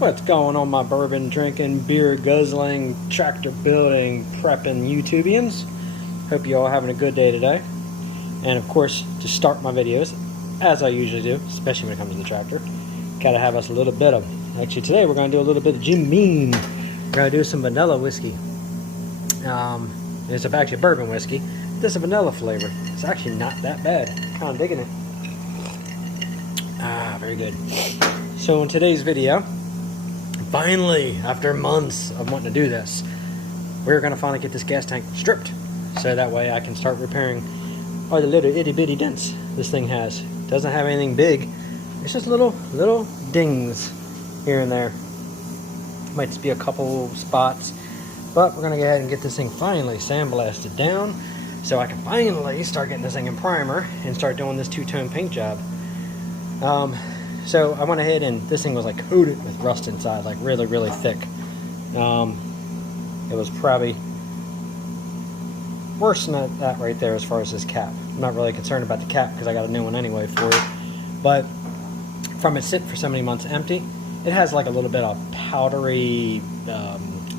What's going on, my bourbon drinking, beer guzzling, tractor building, prepping YouTubians? Hope you all having a good day today. And of course, to start my videos, as I usually do, especially when it comes to the tractor, gotta have us a little bit of, actually today we're gonna do a little bit of Jim Beam. We're gonna do some vanilla whiskey. It's actually a bourbon whiskey. This is a vanilla flavor. It's actually not that bad. Kind of digging it. Ah, very good. So in today's video, finally, after months of wanting to do this, we're going to finally get this gas tank stripped. So that way I can start repairing all the little itty bitty dents this thing has. Doesn't have anything big. It's just little dings here and there. Might just be a couple spots. But we're going to go ahead and get this thing finally sandblasted down so I can finally start getting this thing in primer and start doing this two-tone paint job. So I went ahead and this thing was like coated with rust inside, like really thick. It was probably worse than that right there as far as this cap. I'm not really concerned about the cap because I got a new one anyway for it. But from it sitting for so many months empty, it has like a little bit of powdery,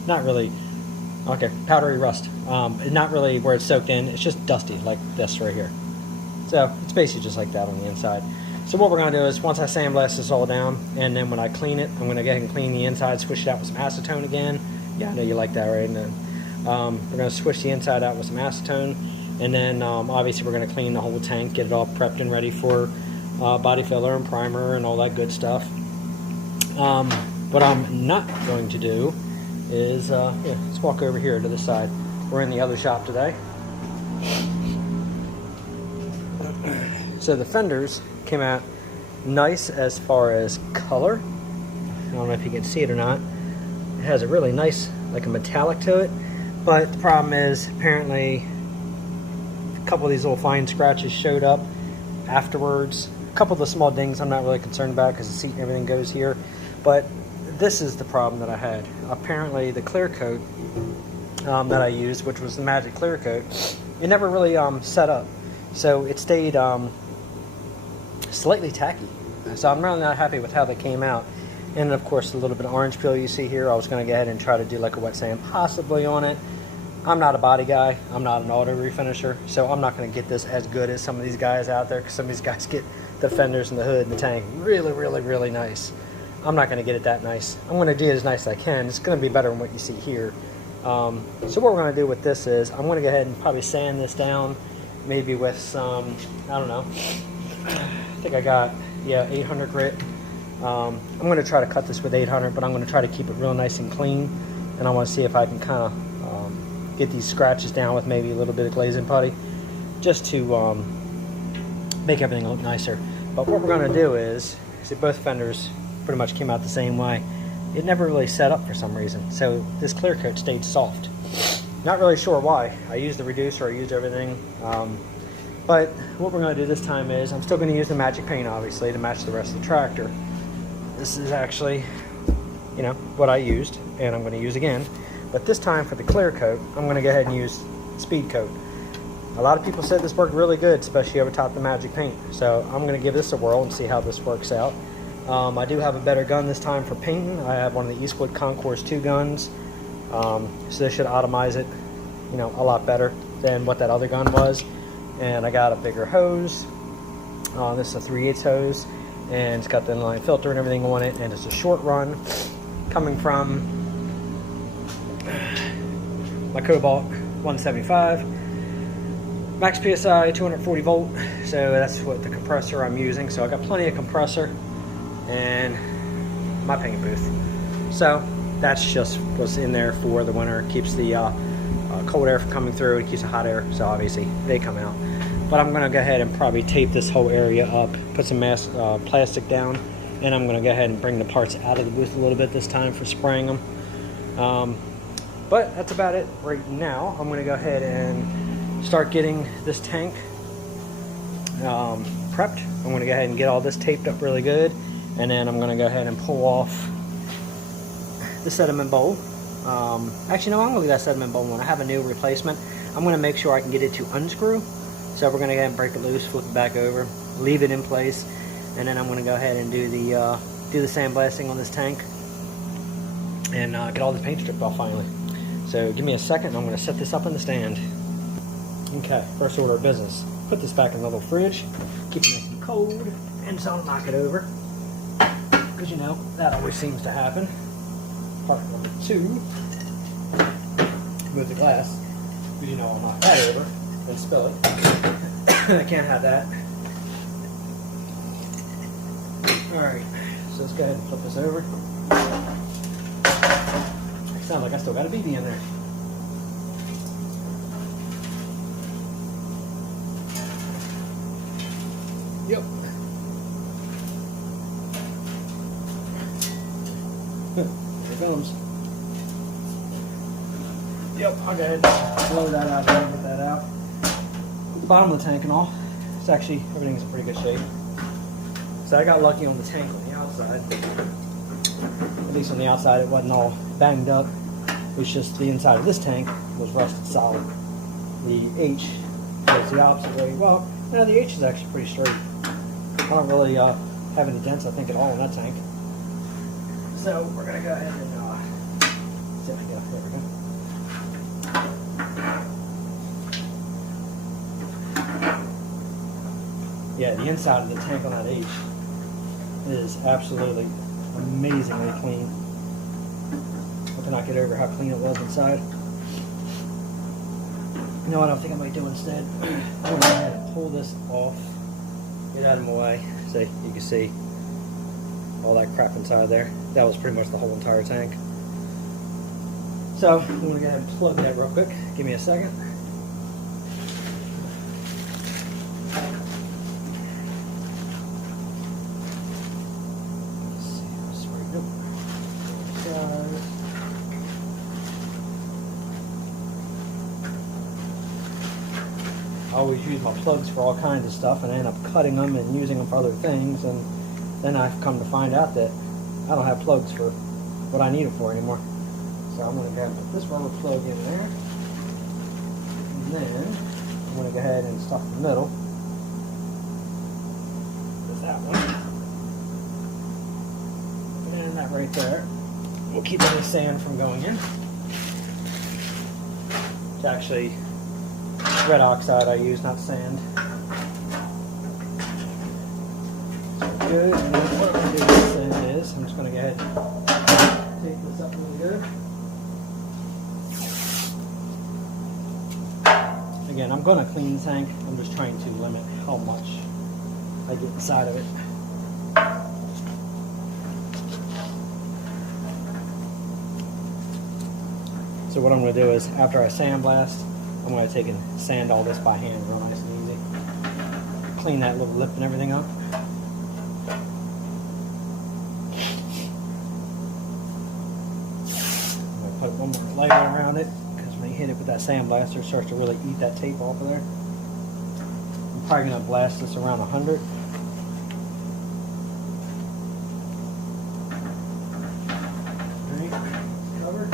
powdery rust. Not really where it's soaked in, it's just dusty like this right here. So it's basically just like that on the inside. So what we're going to do is once I sandblast this all down, and then when I clean it, I'm going to go ahead and clean the inside, switch it out with some acetone again. Yeah, I know you like that, right? And then we're going to switch the inside out with some acetone, and then obviously we're going to clean the whole tank, get it all prepped and ready for body filler and primer and all that good stuff. What I'm not going to do is, let's walk over here to the side. We're in the other shop today. So the fenders came out nice as far as color. I don't know if you can see it or not. It has a really nice, like a metallic to it. But the problem is, apparently, a couple of these little fine scratches showed up afterwards. A couple of the small dings I'm not really concerned about because the seat and everything goes here. But this is the problem that I had. Apparently, the clear coat that I used, which was the Magic Clear Coat, it never really set up. So it stayed slightly tacky. So I'm really not happy with how they came out. And of course, a little bit of orange peel you see here. I was going to go ahead and try to do like a wet sand possibly on it. I'm not a body guy. I'm not an auto refinisher. So I'm not going to get this as good as some of these guys out there, because some of these guys get the fenders and the hood and the tank really nice. I'm not going to get it that nice. I'm going to do it as nice as I can. It's going to be better than what you see here. So what we're going to do with this is I'm going to go ahead and probably sand this down, maybe with some, I don't know, I think I got, 800 grit. I'm going to try to cut this with 800, but I'm going to try to keep it real nice and clean. And I want to see if I can kind of get these scratches down with maybe a little bit of glazing putty, just to make everything look nicer. But what we're going to do is, see, both fenders pretty much came out the same way. It never really set up for some reason. So this clear coat stayed soft. Not really sure why. I used the reducer, I used everything. But what we're going to do this time is, I'm still going to use the magic paint, obviously, to match the rest of the tractor. This is actually, what I used, and I'm going to use again. But this time for the clear coat, I'm going to go ahead and use speed coat. A lot of people said this worked really good, especially over top the magic paint. So I'm going to give this a whirl and see how this works out. I do have a better gun this time for painting. I have one of the Eastwood Concourse 2 guns. So this should atomize it, a lot better than what that other gun was. And I got a bigger hose. This is a 3/8 hose, and it's got the inline filter and everything on it, and it's a short run coming from my Cobalt 175. Max PSI 240 volt, so that's what the compressor I'm using. So I got plenty of compressor and my paint booth. So that's just what's in there for the winter. It keeps the cold air from coming through, it keeps the hot air, so obviously they come out. But I'm going to go ahead and probably tape this whole area up, put some plastic down, and I'm going to go ahead and bring the parts out of the booth a little bit this time for spraying them. But that's about it right now. I'm going to go ahead and start getting this tank prepped. I'm going to go ahead and get all this taped up really good, and then I'm going to go ahead and pull off the sediment bowl. Actually, no, I'm going to leave that sediment bowl on. I have a new replacement. I'm going to make sure I can get it to unscrew. So we're going to go ahead and break it loose, flip it back over, leave it in place, and then I'm going to go ahead and do the sandblasting on this tank. and get all the paint stripped off finally. So give me a second and I'm going to set this up in the stand. Okay, first order of business. Put this back in the little fridge, keep it nice and cold, and don't knock it over. Because you know, that always seems to happen. Part number 2, move the glass, because you know I'll knock that over and spill it. I can't have that. Alright, so let's go ahead and flip this over. It sounds like I still got a BB in there. Yep. Here it comes. Yep, I'll go ahead and blow that out there, get that out. Bottom of the tank and all. It's actually, everything's in pretty good shape. So I got lucky on the tank on the outside. At least on the outside it wasn't all banged up. It was just the inside of this tank was rusted solid. The H goes the opposite way. Well, you know, the H is actually pretty straight. I don't really have any dents, I think, at all in that tank. So we're going to go ahead and see if I can get up. There we go. Yeah, the inside of the tank on that H is absolutely amazingly clean. I cannot get over how clean it was inside. You know what I think I might do instead? I'm going to go ahead and pull this off, get out of my way, so you can see all that crap inside there. That was pretty much the whole entire tank. So I'm going to go ahead and plug that real quick. Give me a second. I always use my plugs for all kinds of stuff and I end up cutting them and using them for other things, and then I've come to find out that I don't have plugs for what I need them for anymore. So I'm going to go ahead and put this rubber plug in there, and then I'm going to go ahead and stuff the middle with that one, and that right there will keep any sand from going in. It's actually red oxide I use, not sand. So good. And then what I'm going to do with this end is, I'm just going to go ahead and take this up really good. Again, I'm going to clean the tank. I'm just trying to limit how much I get inside of it. So what I'm going to do is, after I sandblast, I'm going to take and sand all this by hand real nice and easy. Clean that little lip and everything up. I'm going to put one more layer around it, because when you hit it with that sandblaster, it starts to really eat that tape off of there. I'm probably going to blast this around 100. Alright, covered.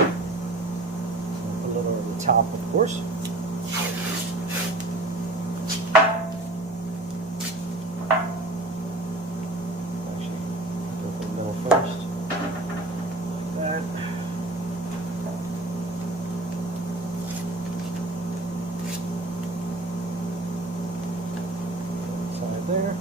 Put a little over the top, of course. There.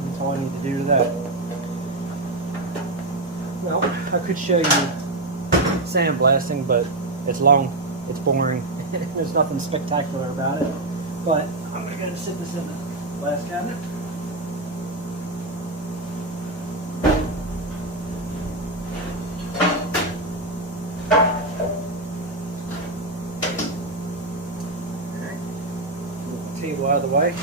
That's all I need to do to that. Well, I could show you sandblasting, but it's long. It's boring. There's nothing spectacular about it. But I'm going to go and sit this in the glass cabinet. Alright. Move the table out of the way.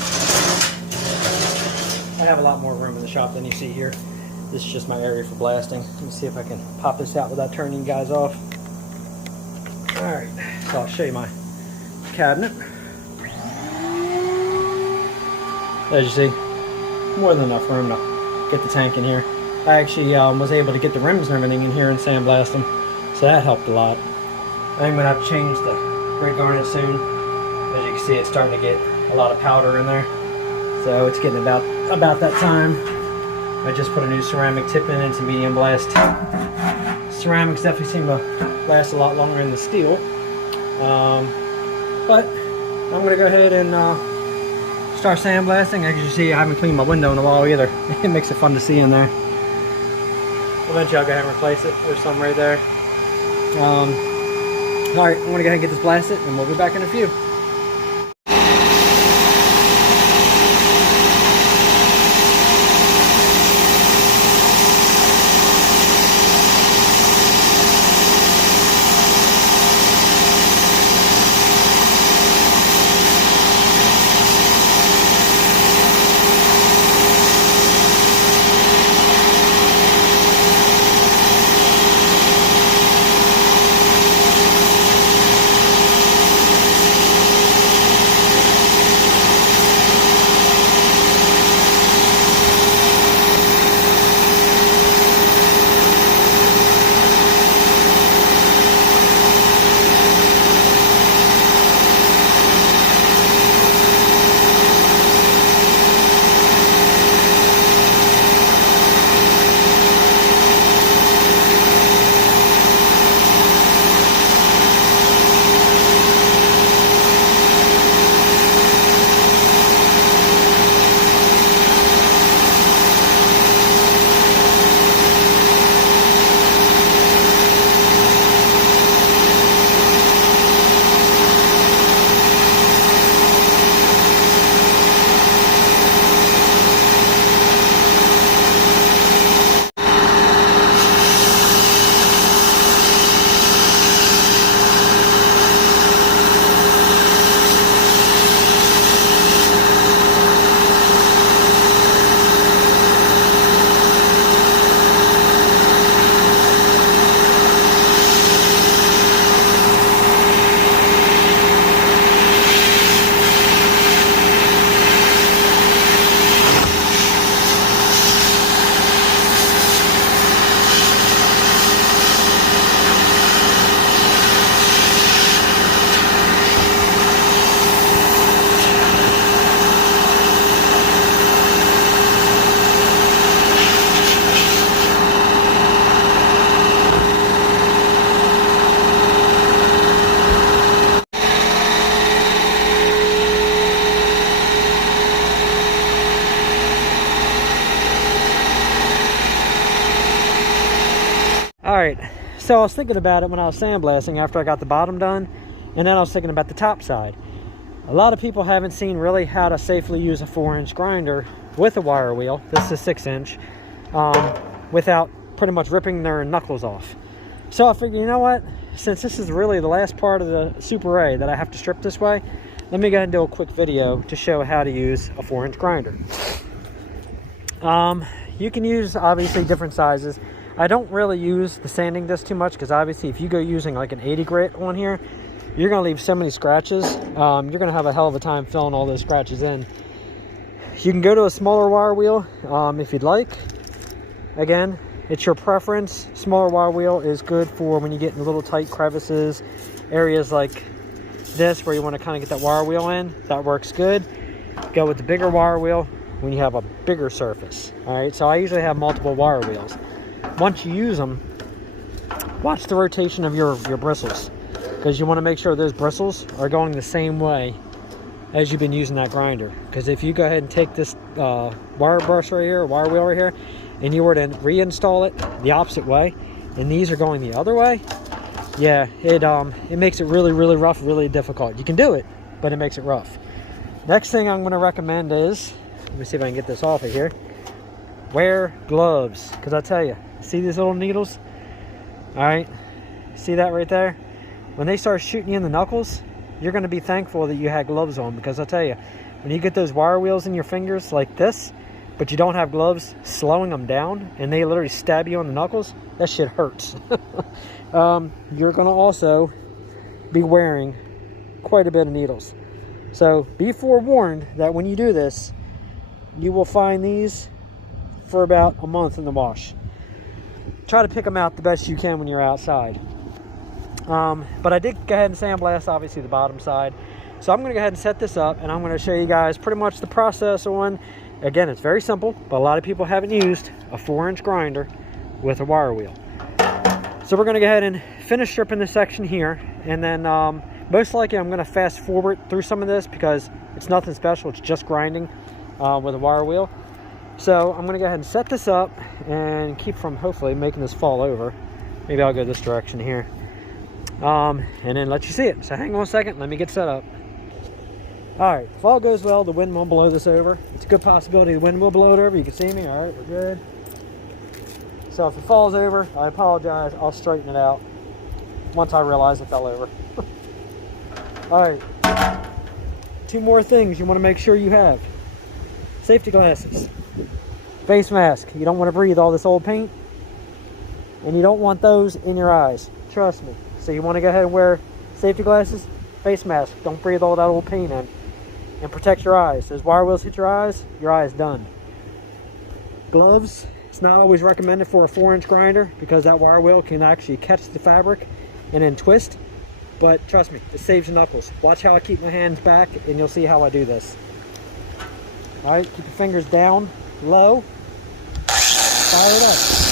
I have a lot more room in the shop than you see here. This is just my area for blasting. Let me see if I can pop this out without turning you guys off. Alright, so I'll show you my cabinet. As you see, more than enough room to get the tank in here. I actually was able to get the rims and everything in here and sandblast them, so that helped a lot. I'm gonna have to change the brake garnet soon. As you can see, it's starting to get a lot of powder in there, so it's getting about that time. I just put a new ceramic tip in. It's a medium blast tip. Ceramics definitely seem to last a lot longer than the steel, but I'm gonna go ahead and start sandblasting. As you see, I haven't cleaned my window in a while either. It makes it fun to see in there. Eventually I'll go ahead and replace it. There's some right there. Alright, I'm gonna go ahead and get this blasted and we'll be back in a few. Alright, so I was thinking about it when I was sandblasting after I got the bottom done, and then I was thinking about the top side. A lot of people haven't seen really how to safely use a 4-inch grinder with a wire wheel, this is a 6-inch, without pretty much ripping their knuckles off. So I figured, you know what, since this is really the last part of the Super A that I have to strip this way, let me go ahead and do a quick video to show how to use a 4-inch grinder. You can use obviously different sizes. I don't really use the sanding disc too much because obviously if you go using like an 80 grit on here, you're going to leave so many scratches. You're going to have a hell of a time filling all those scratches in. You can go to a smaller wire wheel if you'd like. Again, it's your preference. Smaller wire wheel is good for when you get in little tight crevices, areas like this where you want to kind of get that wire wheel in. That works good. Go with the bigger wire wheel when you have a bigger surface. All right, so I usually have multiple wire wheels. Once you use them, watch the rotation of your bristles, because you want to make sure those bristles are going the same way as you've been using that grinder. Because if you go ahead and take this wire brush right here, wire wheel right here, and you were to reinstall it the opposite way, and these are going the other way, yeah, it makes it really, really rough, really difficult. You can do it, but it makes it rough. Next thing I'm going to recommend is, let me see if I can get this off of here, wear gloves. Because I tell you, see these little needles? All right, see that right there? When they start shooting you in the knuckles, you're going to be thankful that you had gloves on, because I tell you, when you get those wire wheels in your fingers like this, but you don't have gloves, slowing them down, and they literally stab you on the knuckles, that shit hurts. You're going to also be wearing quite a bit of needles. So be forewarned that when you do this, you will find these for about a month in the wash. Try to pick them out the best you can when you're outside. But I did go ahead and sandblast, obviously, the bottom side. So I'm going to go ahead and set this up, and I'm going to show you guys pretty much the process on. Again, it's very simple, but a lot of people haven't used a 4-inch grinder with a wire wheel. So we're going to go ahead and finish stripping this section here, and then most likely I'm going to fast forward through some of this because it's nothing special. It's just grinding with a wire wheel. So I'm going to go ahead and set this up and keep from hopefully making this fall over. Maybe I'll go this direction here. And then let you see it. So hang on a second, let me get set up. Alright, if all goes well, the wind won't blow this over. It's a good possibility the wind will blow it over. You can see me. Alright, we're good. So if it falls over, I apologize. I'll straighten it out once I realize it fell over. Alright, 2 more things you want to make sure you have. Safety glasses. Face mask. You don't want to breathe all this old paint. And you don't want those in your eyes. Trust me. So you want to go ahead and wear safety glasses, face mask. Don't breathe all that old paint in. And protect your eyes. Those wire wheels hit your eyes done. Gloves. It's not always recommended for a 4-inch grinder because that wire wheel can actually catch the fabric and then twist. But trust me, it saves your knuckles. Watch how I keep my hands back and you'll see how I do this. Alright, keep your fingers down, low. Fire it up.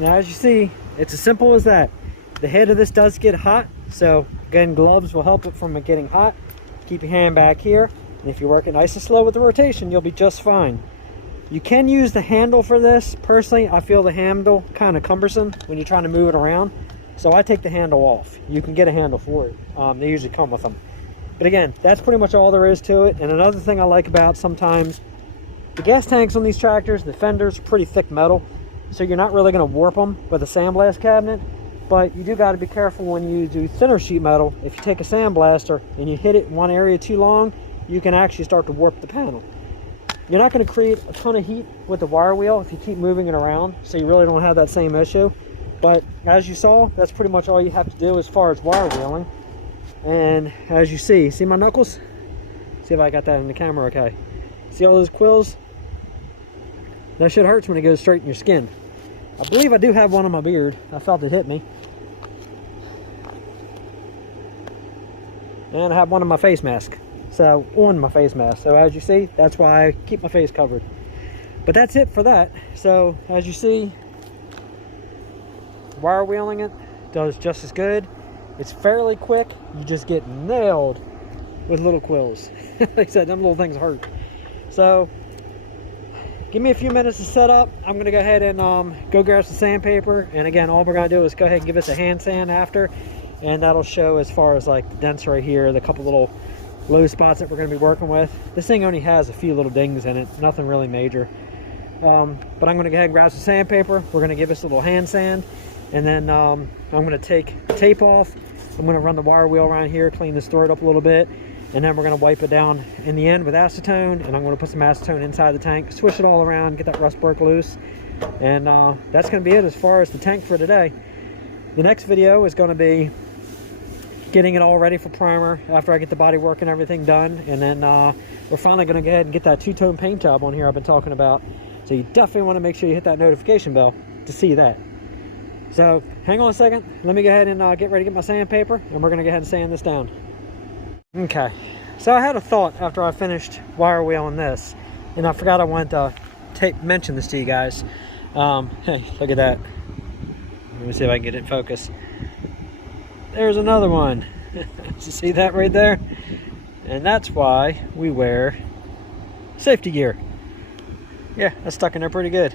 Now as you see, it's as simple as that. The head of this does get hot, so again, gloves will help it from it getting hot. Keep your hand back here, and if you work it nice and slow with the rotation, you'll be just fine. You can use the handle for this. Personally, I feel the handle kind of cumbersome when you're trying to move it around, so I take the handle off. You can get a handle for it. They usually come with them. But again, that's pretty much all there is to it. And another thing I like about sometimes, the gas tanks on these tractors, the fenders are pretty thick metal, so you're not really going to warp them with a sandblast cabinet. But you do got to be careful when you do thinner sheet metal. If you take a sandblaster and you hit it in one area too long, you can actually start to warp the panel. You're not going to create a ton of heat with the wire wheel if you keep moving it around, so you really don't have that same issue. But as you saw, that's pretty much all you have to do as far as wire wheeling. And as you see my knuckles? See if I got that in the camera okay. See all those quills? That shit hurts when it goes straight in your skin. I believe I do have one on my beard. I felt it hit me. And I have one on my face mask. So, on my face mask. So as you see, that's why I keep my face covered. But that's it for that. So as you see, wire wheeling it does just as good. It's fairly quick. You just get nailed with little quills. Like I said, them little things hurt. So give me a few minutes to set up. I'm gonna go ahead and go grab some sandpaper. And again, all we're gonna do is go ahead and give us a hand sand after, and that'll show as far as like the dents right here, the couple little low spots that we're going to be working with. This thing only has a few little dings in it, nothing really major. But I'm going to go ahead and grab some sandpaper. We're going to give this a little hand sand, and then I'm going to take the tape off. I'm going to run the wire wheel around here, clean this throat up a little bit, and then we're going to wipe it down in the end with acetone, and I'm going to put some acetone inside the tank, swish it all around, get that rust work loose, and that's going to be it as far as the tank for today. The next video is going to be getting it all ready for primer after I get the body work and everything done, and then we're finally going to go ahead and get that two-tone paint job on here I've been talking about. So you definitely want to make sure you hit that notification bell to see that. So hang on a second, let me go ahead and get ready to get my sandpaper, and we're going to go ahead and sand this down. Okay, so I had a thought after I finished wire wheeling this, and I forgot I wanted to mention this to you guys. Hey, look at that. Let me see if I can get it in focus. There's another one. You see that right there? And that's why we wear safety gear. Yeah, that's stuck in there pretty good.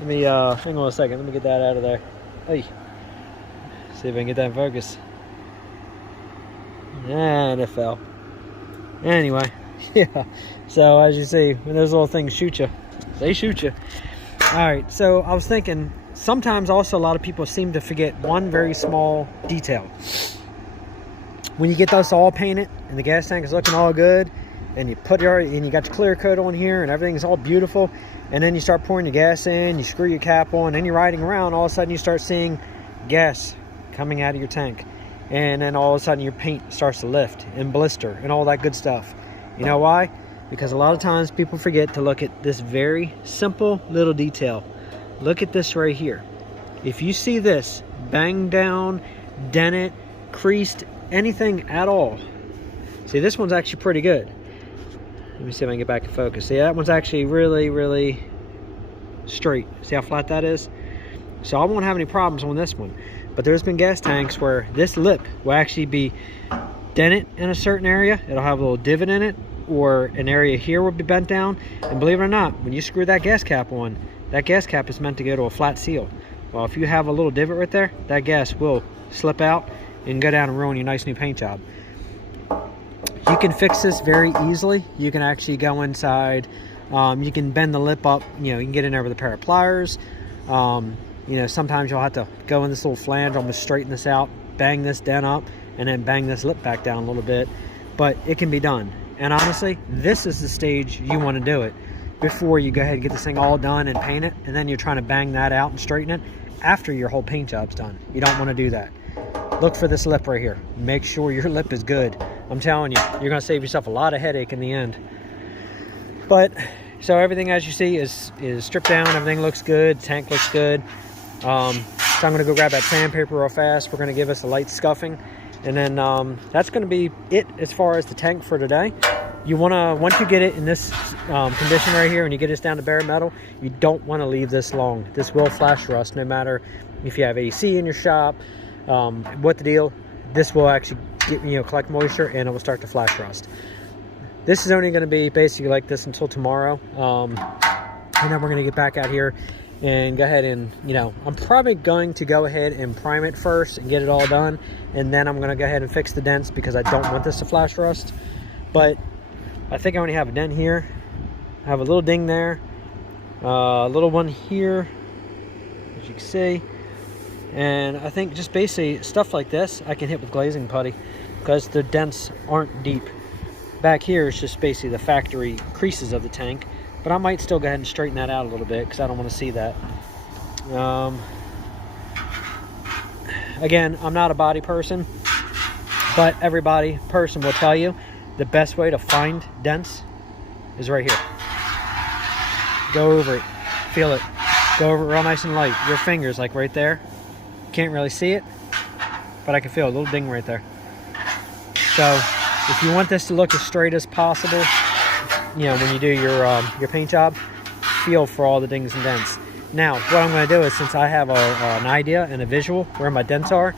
Let me hang on a second, let me get that out of there. Hey, see if I can get that in focus. And it fell. Anyway, yeah, so as you see, when those little things shoot you, they shoot you. Alright, so I was thinking, sometimes also a lot of people seem to forget one very small detail. When you get this all painted and the gas tank is looking all good, and you got your clear coat on here and everything's all beautiful, and then you start pouring your gas in, you screw your cap on, and you're riding around, all of a sudden you start seeing gas coming out of your tank, and then all of a sudden your paint starts to lift and blister and all that good stuff. You know why? Because a lot of times people forget to look at this very simple little detail. Look at this right here. If you see this banged down, dented, creased, anything at all, see, this one's actually pretty good. Let me see if I can get back in focus. See, that one's actually really, really straight. See how flat that is? So I won't have any problems on this one. But there's been gas tanks where this lip will actually be dented in a certain area. It'll have a little divot in it, or an area here will be bent down. And believe it or not, when you screw that gas cap on, that gas cap is meant to go to a flat seal. Well, if you have a little divot right there, that gas will slip out and go down and ruin your nice new paint job. You can fix this very easily. You can actually go inside, you can bend the lip up, you can get in there with a pair of pliers. Sometimes you'll have to go in this little flange, almost straighten this out, bang this dent up, and then bang this lip back down a little bit. But it can be done. And honestly, this is the stage you want to do it before you go ahead and get this thing all done and paint it, and then you're trying to bang that out and straighten it after your whole paint job's done. You don't want to do that. Look for this lip right here. Make sure your lip is good. I'm telling you, you're going to save yourself a lot of headache in the end. But so everything, as you see, is stripped down. Everything looks good. Tank looks good. So I'm going to go grab that sandpaper real fast. We're going to give us a light scuffing, and then that's going to be it as far as the tank for today. You want to, once you get it in this condition right here and you get this down to bare metal, you don't want to leave this long. This will flash rust no matter if you have AC in your shop, what the deal. This will actually get, collect moisture and it will start to flash rust. This is only going to be basically like this until tomorrow. And then we're going to get back out here and go ahead and, I'm probably going to go ahead and prime it first and get it all done. And then I'm going to go ahead and fix the dents because I don't want this to flash rust. But I think I only have a dent here. I have a little ding there. A little one here, as you can see. And I think just basically stuff like this I can hit with glazing putty because the dents aren't deep. Back here is just basically the factory creases of the tank. But I might still go ahead and straighten that out a little bit because I don't want to see that. Again, I'm not a body person, but every body person will tell you the best way to find dents is right here. Go over it, feel it, go over it real nice and light. Your fingers, like right there, can't really see it, but I can feel a little ding right there. So if you want this to look as straight as possible, when you do your paint job, feel for all the dings and dents. Now, what I'm going to do is, since I have an idea and a visual where my dents are,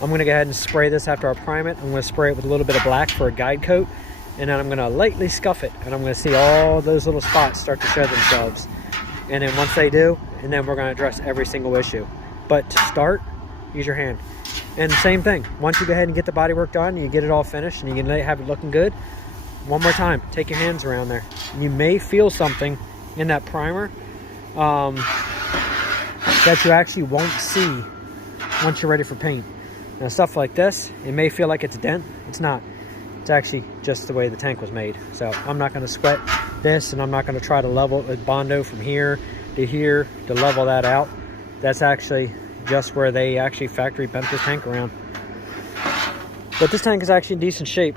I'm going to go ahead and spray this after I prime it. I'm going to spray it with a little bit of black for a guide coat, and then I'm going to lightly scuff it, and I'm going to see all those little spots start to show themselves. And then once they do, and then we're going to address every single issue. But to start, use your hand. And same thing, once you go ahead and get the body work done, you get it all finished, and you can have it looking good, one more time, take your hands around there. You may feel something in that primer that you actually won't see once you're ready for paint. Now stuff like this, it may feel like it's a dent. It's not. It's actually just the way the tank was made. So I'm not going to sweat this, and I'm not going to try to level it Bondo from here to level that out. That's actually just where they actually factory bent this tank around. But this tank is actually in decent shape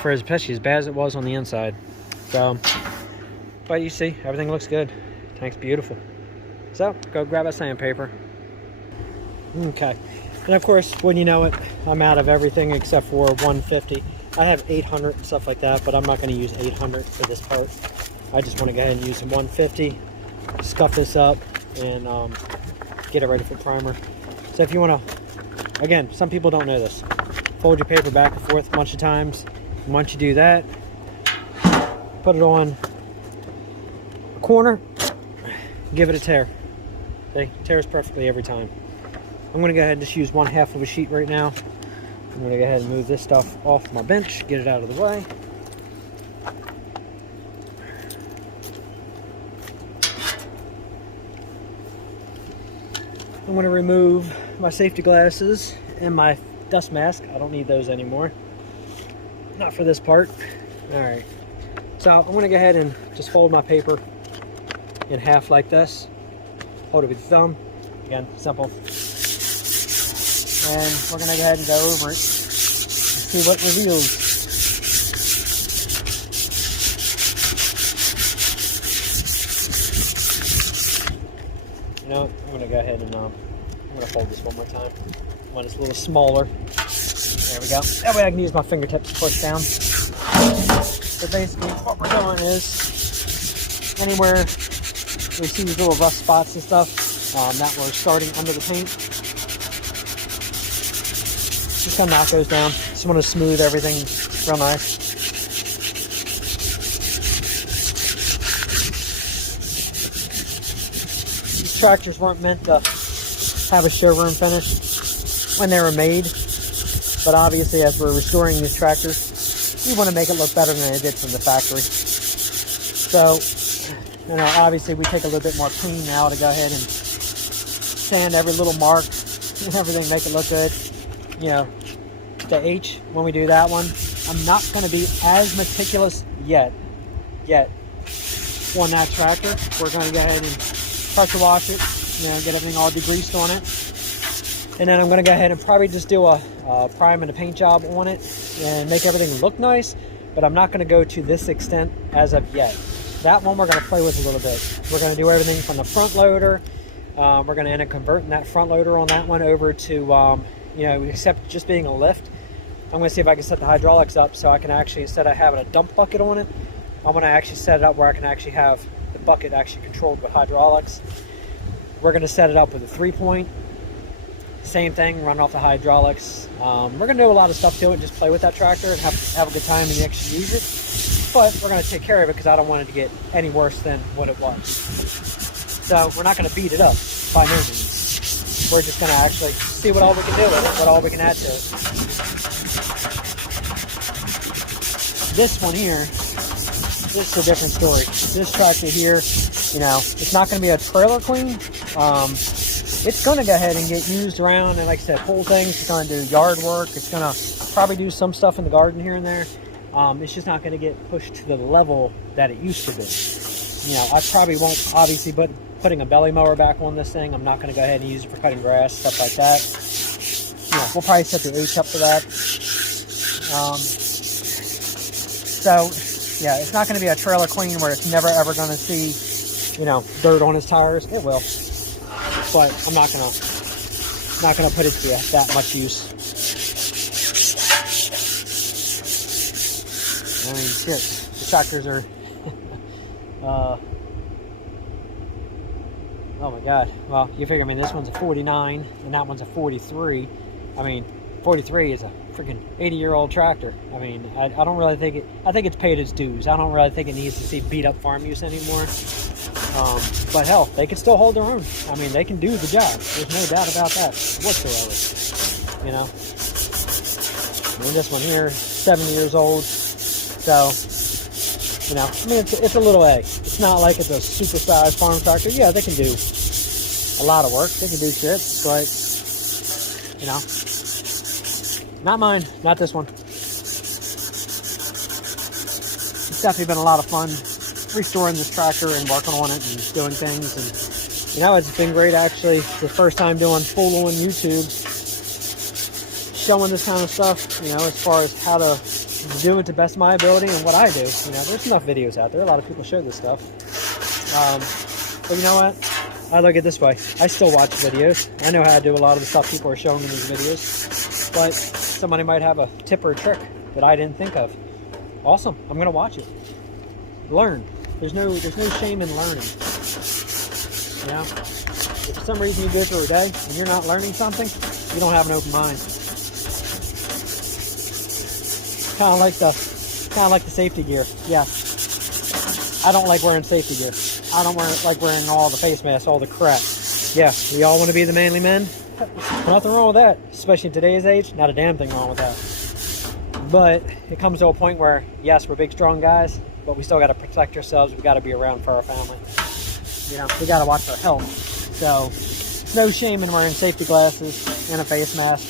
for especially as bad as it was on the inside. So, but you see, everything looks good. Tank's beautiful. So, go grab a sandpaper. Okay. And of course, when you know it, I'm out of everything except for 150. I have 800 and stuff like that, but I'm not going to use 800 for this part. I just want to go ahead and use some 150, scuff this up, and get it ready for primer. So if you want to, again, some people don't know this. Fold your paper back and forth a bunch of times. And once you do that, put it on a corner, give it a tear. Okay, tears perfectly every time. I'm going to go ahead and just use 1/2 of a sheet right now. I'm going to go ahead and move this stuff off my bench, get it out of the way. I'm going to remove my safety glasses and my dust mask. I don't need those anymore. Not for this part. Alright. So I'm going to go ahead and just fold my paper in half like this. Hold it with your thumb. Again, simple. And we're going to go ahead and go over it and see what reveals. You know, I'm going to go ahead and I'm going to fold this one more time when it's a little smaller. There we go. That way I can use my fingertips to push down. So basically what we're doing is anywhere we see these little rough spots and stuff that we're starting under the paint, just kind of knock those down. Just want to smooth everything real nice. These tractors weren't meant to have a showroom finish when they were made, but obviously as we're restoring these tractors, we want to make it look better than it did from the factory. So, you know, obviously we take a little bit more clean now to go ahead and sand every little mark and everything, make it look good. You know, the H, when we do that one, I'm not going to be as meticulous yet on that tractor. We're going to go ahead and pressure wash it, you know, get everything all degreased on it. And then I'm going to go ahead and probably just do a prime and a paint job on it and make everything look nice, but I'm not going to go to this extent as of yet. That one we're going to play with a little bit. We're going to do everything from the front loader. We're going to end up converting that front loader on that one over to, you know, except just being a lift. I'm going to see if I can set the hydraulics up so I can actually, instead of having a dump bucket on it, I'm going to actually set it up where I can actually have the bucket actually controlled with hydraulics. We're going to set it up with a 3-point. Same thing, run off the hydraulics. We're going to do a lot of stuff to it, just play with that tractor and have a good time and actually use it. But we're going to take care of it because I don't want it to get any worse than what it was. So we're not going to beat it up by no means. We're just going to actually see what all we can do with it, what all we can add to it. This one here, this is a different story. This tractor here, you know, it's not going to be a trailer clean. It's going to go ahead and get used around and, like I said, pull things. It's going to do yard work. It's going to probably do some stuff in the garden here and there. It's just not going to get pushed to the level that it used to be. You know, I probably won't, obviously, but putting a belly mower back on this thing, I'm not going to go ahead and use it for cutting grass, stuff like that. You know, we'll probably set the H up for that. So, yeah, it's not going to be a trailer clean where it's never ever going to see, you know, dirt on its tires. It will. But I'm not gonna put it to that much use. I mean, shit, the tractors are. Oh my God! Well, you figure, I mean, this one's a 49 and that one's a 43. I mean, 43 is a freaking 80-year-old tractor. I mean, I don't really think it. I think it's paid its dues. I don't really think it needs to see beat up farm use anymore. But hell, they can still hold their own. I mean, they can do the job. There's no doubt about that whatsoever. You know? I mean, this one here, 7 years old. So, you know, I mean, it's a little A. It's not like it's a super-sized farm tractor. Yeah, they can do a lot of work. They can do shit, but, you know, not mine. Not this one. It's definitely been a lot of fun restoring this tractor and working on it and doing things, and you know, it's been great actually. The first time doing full on YouTube, showing this kind of stuff, you know, as far as how to do it to best of my ability and what I do. You know, there's enough videos out there. A lot of people show this stuff. But you know what? I look at it this way. I still watch videos. I know how to do a lot of the stuff people are showing in these videos, but somebody might have a tip or a trick that I didn't think of. Awesome. I'm gonna watch it. Learn. There's no shame in learning. You know, if for some reason you go through a day and you're not learning something, you don't have an open mind. Kind of like the safety gear. Yeah, I don't like wearing safety gear. I don't like wearing all the face masks, all the crap. Yeah, we all want to be the manly men. Nothing wrong with that, especially in today's age. Not a damn thing wrong with that. But it comes to a point where, yes, we're big, strong guys, but we still got to protect ourselves. We got to be around for our family. You know, we got to watch our health. So, no shame in wearing safety glasses and a face mask.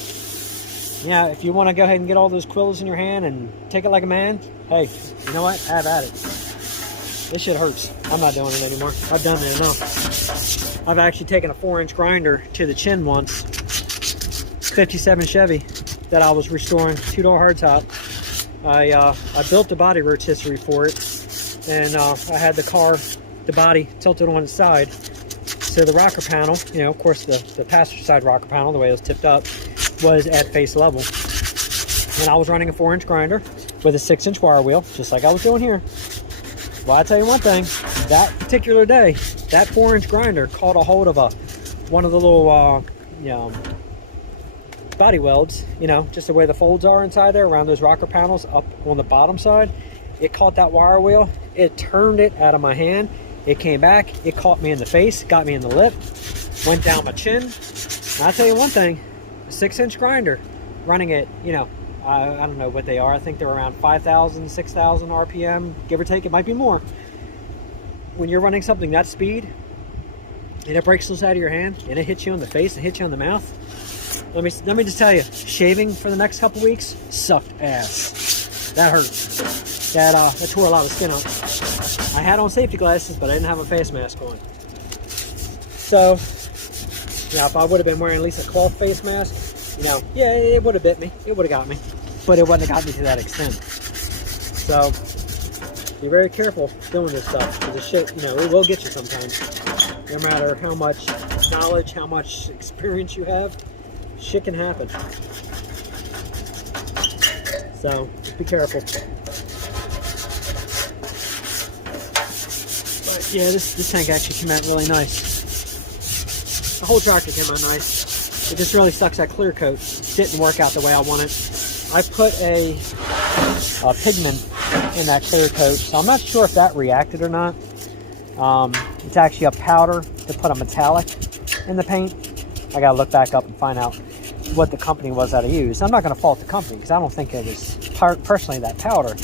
Yeah, if you want to go ahead and get all those quills in your hand and take it like a man, hey, you know what? Have at it. This shit hurts. I'm not doing it anymore. I've done it enough. I've actually taken a 4-inch grinder to the chin once. 57 Chevy that I was restoring, 2-door hardtop. I built the body rotisserie for it, and I had the body tilted on its side. So the rocker panel, you know, of course the passenger side rocker panel, the way it was tipped up, was at face level. And I was running a 4-inch grinder with a 6-inch wire wheel, just like I was doing here. Well, I'll tell you one thing, that particular day, that 4-inch grinder caught a hold of one of the little, body welds, you know, just the way the folds are inside there around those rocker panels up on the bottom side. It caught that wire wheel, it turned it out of my hand, it came back, it caught me in the face, got me in the lip, went down my chin. And I'll tell you one thing, a 6-inch grinder, running it, you know, I don't know what they are, I think they're around 5,000, 6,000 RPM, give or take, it might be more. When you're running something that speed, and it breaks loose out of your hand, and it hits you in the face and hits you in the mouth, let me just tell you, shaving for the next couple weeks sucked ass. That hurt. That tore a lot of skin up. I had on safety glasses, but I didn't have a face mask on. So, yeah, if I would have been wearing at least a cloth face mask, you know, yeah, it would have bit me. It would have got me. But it wouldn't have got me to that extent. So, be very careful doing this stuff. Because the shit, you know, it will get you sometimes. No matter how much knowledge, how much experience you have, shit can happen. So just be careful. But yeah, this tank actually came out really nice. The whole tractor came out nice. It just really sucks that clear coat didn't work out the way I wanted. I put a pigment in that clear coat, so I'm not sure if that reacted or not. It's actually a powder to put a metallic in the paint. I gotta look back up and find out what the company was that I used. I'm not gonna fault the company because I don't think it was personally that powder.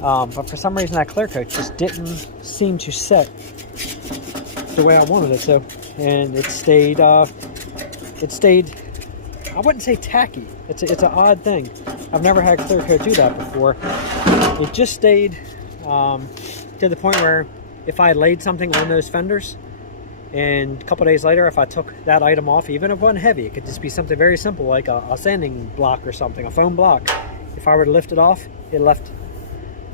But for some reason that clear coat just didn't seem to set the way I wanted it to. And it stayed, I wouldn't say tacky. It's an odd thing. I've never had clear coat do that before. It just stayed to the point where if I laid something on those fenders and a couple days later, if I took that item off, even if it wasn't heavy, it could just be something very simple like a sanding block or something, a foam block. If I were to lift it off, it left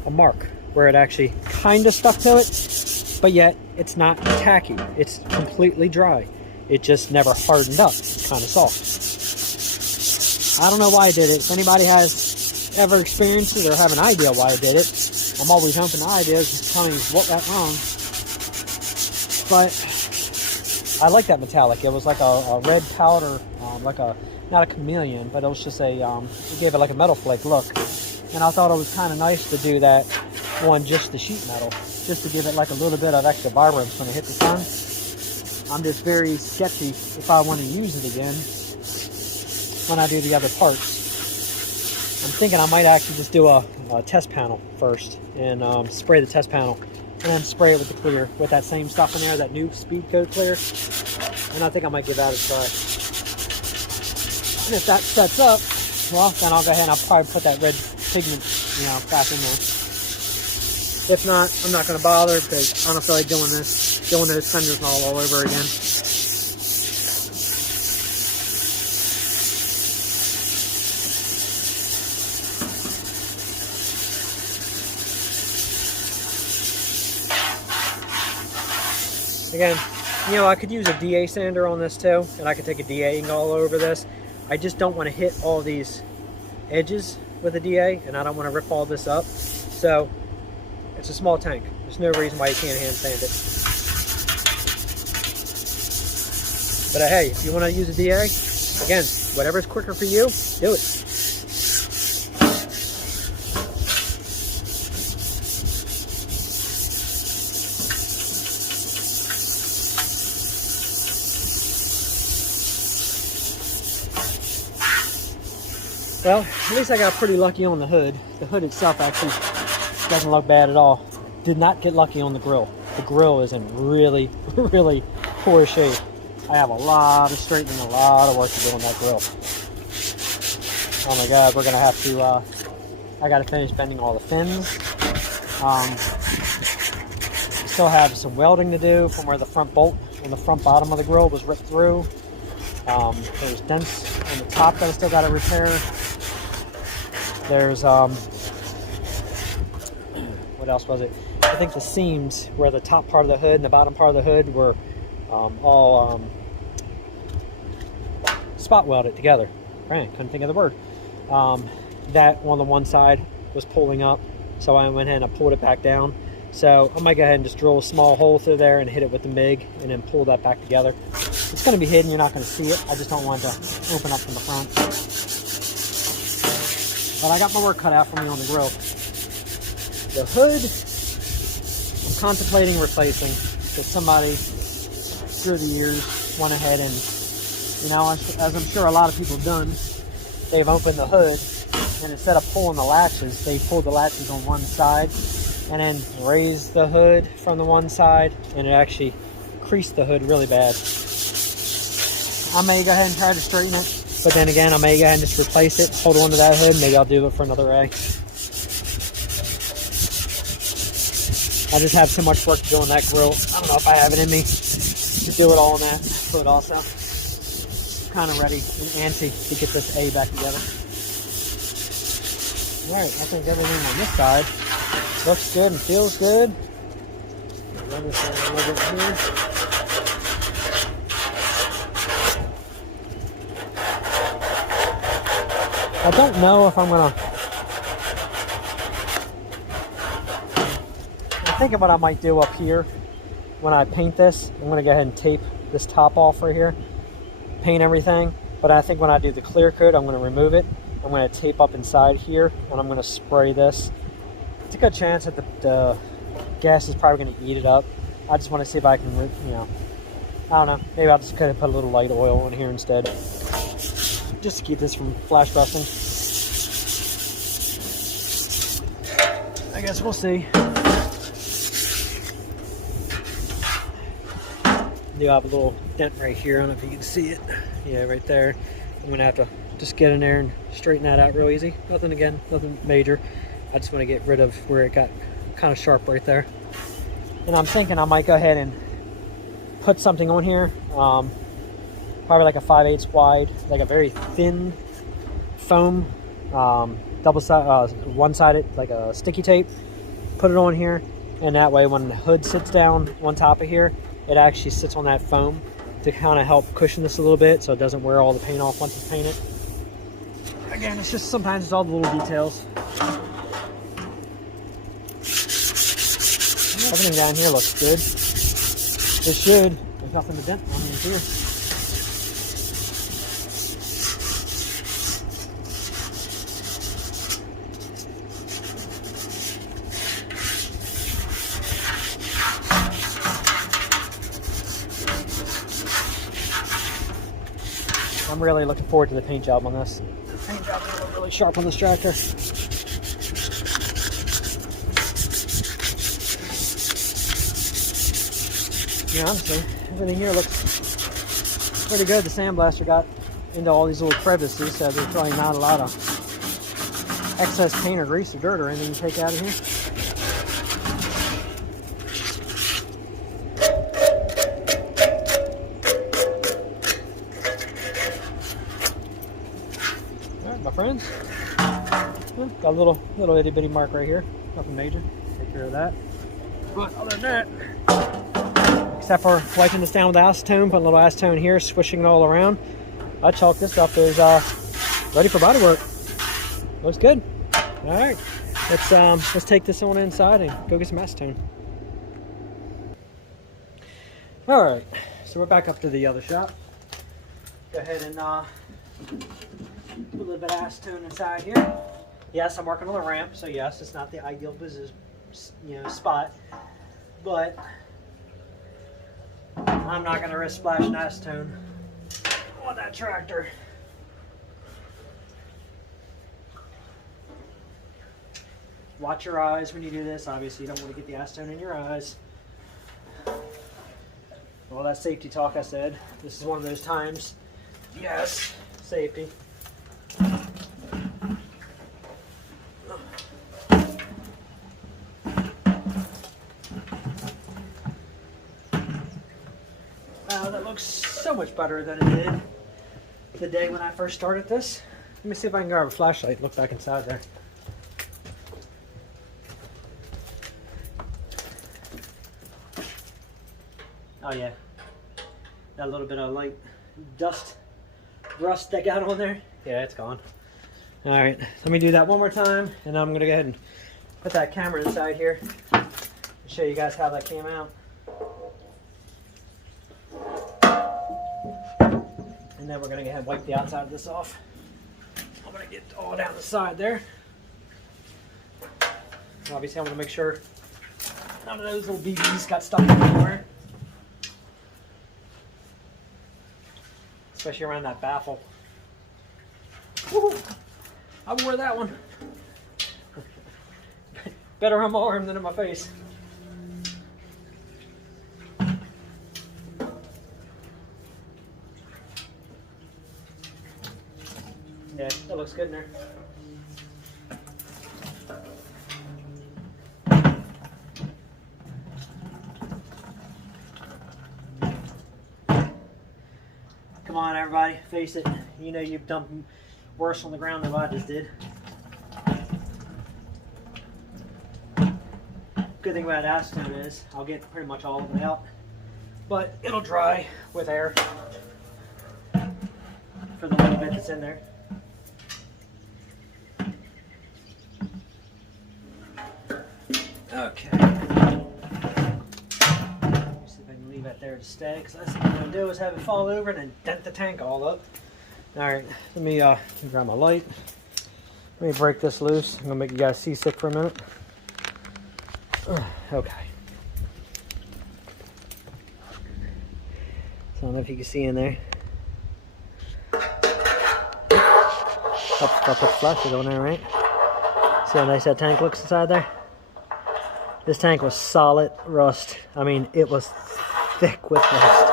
a mark where it actually kind of stuck to it, but yet it's not tacky. It's completely dry. It just never hardened up. It's kind of soft. I don't know why I did it. If anybody has ever experienced it or have an idea why I did it, I'm always open to ideas. Just tell me what went wrong. But I like that metallic. It was like a red powder, like not a chameleon, but it was just it gave it like a metal flake look. And I thought it was kind of nice to do that on just the sheet metal, just to give it like a little bit of extra vibrance when it hit the sun. I'm just very sketchy if I want to use it again when I do the other parts. I'm thinking I might actually just do a test panel first and spray the test panel and then spray it with the clear, with that same stuff in there, that new Speed Coat clear. And I think I might give that a try. And if that sets up, well, then I'll go ahead and I'll probably put that red pigment, back in there. If not, I'm not going to bother because I don't feel like doing those fenders all over again. Again, I could use a DA sander on this too, and I could take a DA all over this. I just don't want to hit all these edges with a DA, and I don't want to rip all this up. So it's a small tank. There's no reason why you can't hand sand it. But hey, if you want to use a DA, again, whatever's quicker for you, do it. Well, at least I got pretty lucky on the hood. The hood itself actually doesn't look bad at all. Did not get lucky on the grill. The grill is in really, really poor shape. I have a lot of straightening, a lot of work to do on that grill. Oh my God, we're gonna have to, I gotta finish bending all the fins. Still have some welding to do from where the front bolt and the front bottom of the grill was ripped through. There's dents on the top that I still gotta repair. There's, what else was it? I think the seams where the top part of the hood and the bottom part of the hood were all spot welded together. Right, couldn't think of the word. That on the one side was pulling up, so I went ahead and I pulled it back down. So I might go ahead and just drill a small hole through there and hit it with the MIG and then pull that back together. It's going to be hidden, you're not going to see it. I just don't want it to open up from the front. But I got my work cut out for me on the grill. The hood, I'm contemplating replacing, because somebody through the years went ahead and, as I'm sure a lot of people have done, they've opened the hood, and instead of pulling the latches, they pulled the latches on one side, and then raised the hood from the one side, and it actually creased the hood really bad. I may go ahead and try to straighten it, but then again, I may go ahead and just replace it, hold on to that hood, maybe I'll do it for another A. I just have so much work to do on that grill. I don't know if I have it in me to do it all on that hood also. Kind of ready and antsy to get this A back together. Alright, I think everything on this side looks good and feels good. Run this a little bit here. I don't know if I'm gonna thinking what I might do up here when I paint this, I'm going to go ahead and tape this top off right here, paint everything. But I think when I do the clear coat, I'm going to remove it. I'm going to tape up inside here, and I'm going to spray this. It's a good chance that the gas is probably going to eat it up. I just want to see if I can, you know, I don't know. Maybe I'll just kind of put a little light oil in here instead, just to keep this from flash rusting. I guess we'll see. You have a little dent right here. I don't know if you can see it. Yeah, right there. I'm gonna have to just get in there and straighten that out real easy. Nothing, again, nothing major. I just want to get rid of where it got kind of sharp right there. And I'm thinking I might go ahead and put something on here, probably like a 5/8 wide, like a very thin foam, one-sided, like a sticky tape. Put it on here, and that way when the hood sits down on top of here, it actually sits on that foam to kind of help cushion this a little bit so it doesn't wear all the paint off once it's painted. Again, it's just sometimes it's all the little details. Everything down here looks good. It should. There's nothing to dent on here. I'm really looking forward to the paint job on this. The paint job's gonna look really sharp on this tractor. Yeah, honestly, everything here looks pretty good. The sandblaster got into all these little crevices, so there's probably not a lot of excess paint or grease or dirt or anything to take out of here. Alright, my friends. Well, got a little itty bitty mark right here. Nothing major. Take care of that. But other than that, except for wiping this down with acetone, putting a little acetone here, swishing it all around, I chalk this up as ready for body work. Looks good. All right, let's take this on inside and go get some acetone. All right, so we're back up to the other shop. Go ahead and put a little bit of acetone inside here. Yes, I'm working on the ramp, so yes, it's not the ideal position, spot, but I'm not going to risk splashing acetone on that tractor. Watch your eyes when you do this. Obviously, you don't want to get the acetone in your eyes. All that safety talk I said. This is one of those times. Yes, safety. That looks so much better than it did the day when I first started this. Let me see if I can grab a flashlight and look back inside there. Oh yeah, that little bit of light dust, rust that got on there, yeah, it's gone. All right, let me do that one more time, and I'm gonna go ahead and put that camera inside here and show you guys how that came out. And then we're going to go ahead and wipe the outside of this off. I'm going to get all down the side there. Obviously, I want to make sure none of those little BBs got stuck anywhere. Especially around that baffle. Woo! I wore that one. Better on my arm than in my face. Yeah, that looks good in there. Come on, everybody, face it. You know you've dumped worse on the ground than I just did. Good thing about acetone is I'll get pretty much all of it out, but it'll dry with air for the little bit that's in there. Okay. that there to stay, because that's what I'm going to do is have it fall over and then dent the tank all up. Alright, let me grab my light. Let me break this loose. I'm going to make you guys seasick for a minute. Okay. So I don't know if you can see in there. I'll put the flashlight on there, right? See how nice that tank looks inside there? This tank was solid rust. I mean, it was thick with rust.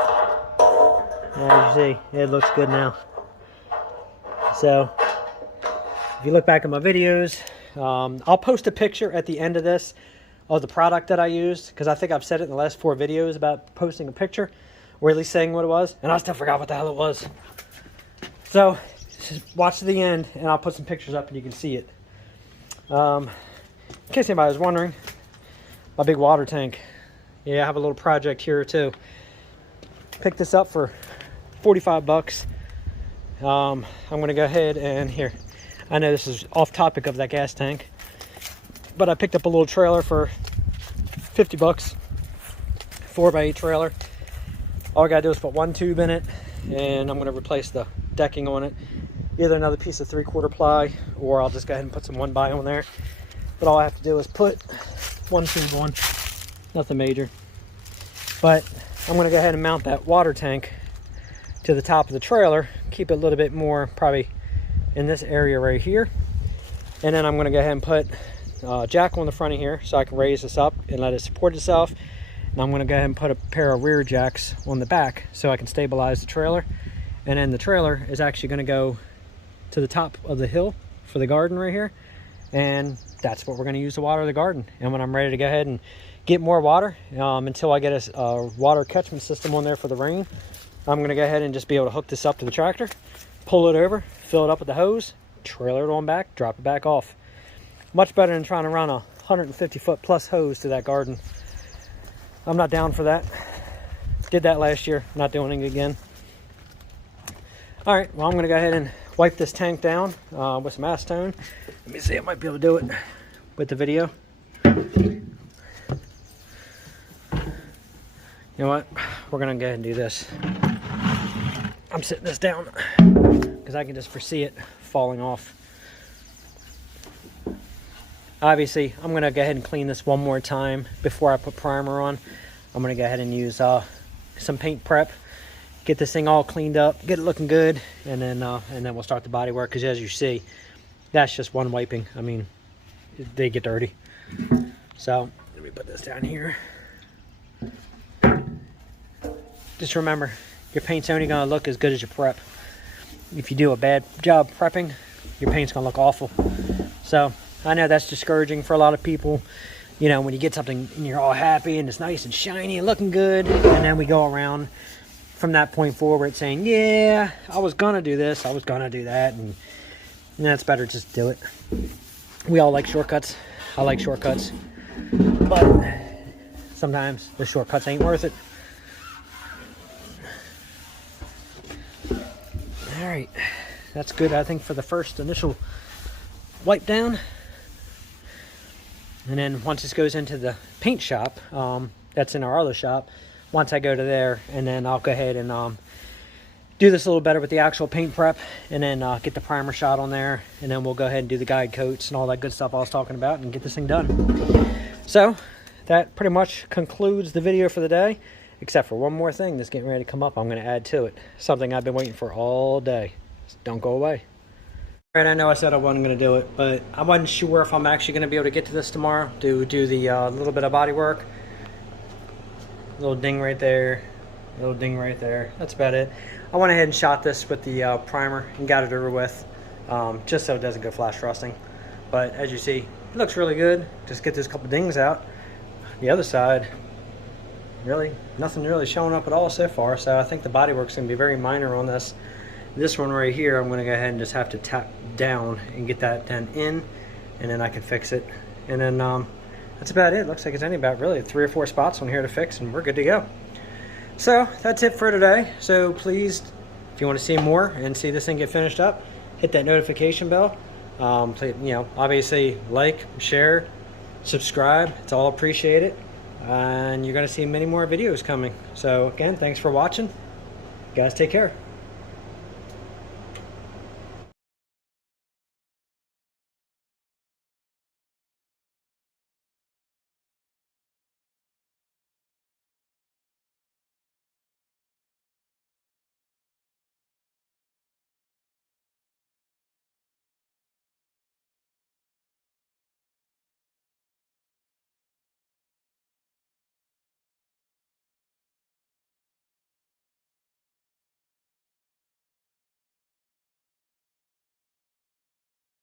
As you see, it looks good now. So, if you look back at my videos, I'll post a picture at the end of this of the product that I used, because I think I've said it in the last 4 videos about posting a picture, or at least saying what it was, and I still forgot what the hell it was. So, just watch to the end, and I'll put some pictures up and you can see it. In case anybody was wondering, my big water tank. Yeah, I have a little project here too. Picked this up for 45 bucks. I'm going to go ahead and here. I know this is off topic of that gas tank, but I picked up a little trailer for 50 bucks. 4x8 trailer. All I got to do is put 1 tube in it, and I'm going to replace the decking on it. Either another piece of 3/4 ply, or I'll just go ahead and put some 1x on there. But all I have to do is put 1 tube on. Nothing major. But I'm going to go ahead and mount that water tank to the top of the trailer. Keep it a little bit more probably in this area right here. And then I'm going to go ahead and put a jack on the front of here so I can raise this up and let it support itself. And I'm going to go ahead and put a pair of rear jacks on the back so I can stabilize the trailer. And then the trailer is actually going to go to the top of the hill for the garden right here. And that's what we're going to use to water the garden. And when I'm ready to go ahead and get more water, until I get a water catchment system on there for the rain, I'm going to go ahead and just be able to hook this up to the tractor, pull it over, fill it up with the hose, trailer it on back, drop it back off. Much better than trying to run a 150-foot plus hose to that garden. I'm not down for that. Did that last year, not doing it again. Alright, well I'm going to go ahead and wipe this tank down with some acetone. Let me see, I might be able to do it with the video. You know what? We're going to go ahead and do this. I'm sitting this down because I can just foresee it falling off. Obviously, I'm going to go ahead and clean this one more time before I put primer on. I'm going to go ahead and use some paint prep. Get this thing all cleaned up, get it looking good, and then we'll start the body work. Because as you see, that's just one wiping. I mean, they get dirty. So let me put this down here. Just remember, your paint's only going to look as good as your prep. If you do a bad job prepping, your paint's going to look awful. So I know that's discouraging for a lot of people. You know, when you get something and you're all happy and it's nice and shiny and looking good, and then we go around from that point forward saying, yeah, I was gonna do this, I was gonna do that, and it's better just do it. We all like shortcuts. I like shortcuts, but sometimes the shortcuts ain't worth it. All right, that's good, I think, for the first initial wipe down. And then once this goes into the paint shop, that's in our other shop, once I go to there, and then I'll go ahead and do this a little better with the actual paint prep, and then get the primer shot on there, and then we'll go ahead and do the guide coats and all that good stuff I was talking about and get this thing done. So that pretty much concludes the video for the day, except for one more thing that's getting ready to come up. I'm going to add to it something I've been waiting for all day. So don't go away. All right, I know I said I wasn't going to do it, but I wasn't sure if I'm actually going to be able to get to this tomorrow to do the little bit of body work. Little ding right there, little ding right there. That's about it. I went ahead and shot this with the primer and got it over with, just so it doesn't go flash rusting. But as you see, it looks really good. Just get this couple dings out. The other side, really, nothing really showing up at all so far. So I think the body work's going to be very minor on this. This one right here, I'm going to go ahead and just have to tap down and get that dent in, and then I can fix it. And then that's about it. Looks like it's only about really 3 or 4 spots on here to fix, and we're good to go. So that's it for today. So please, if you want to see more and see this thing get finished up, hit that notification bell. Please, you know, obviously like, share, subscribe. It's all appreciated. and you're going to see many more videos coming. So again, thanks for watching. You guys take care.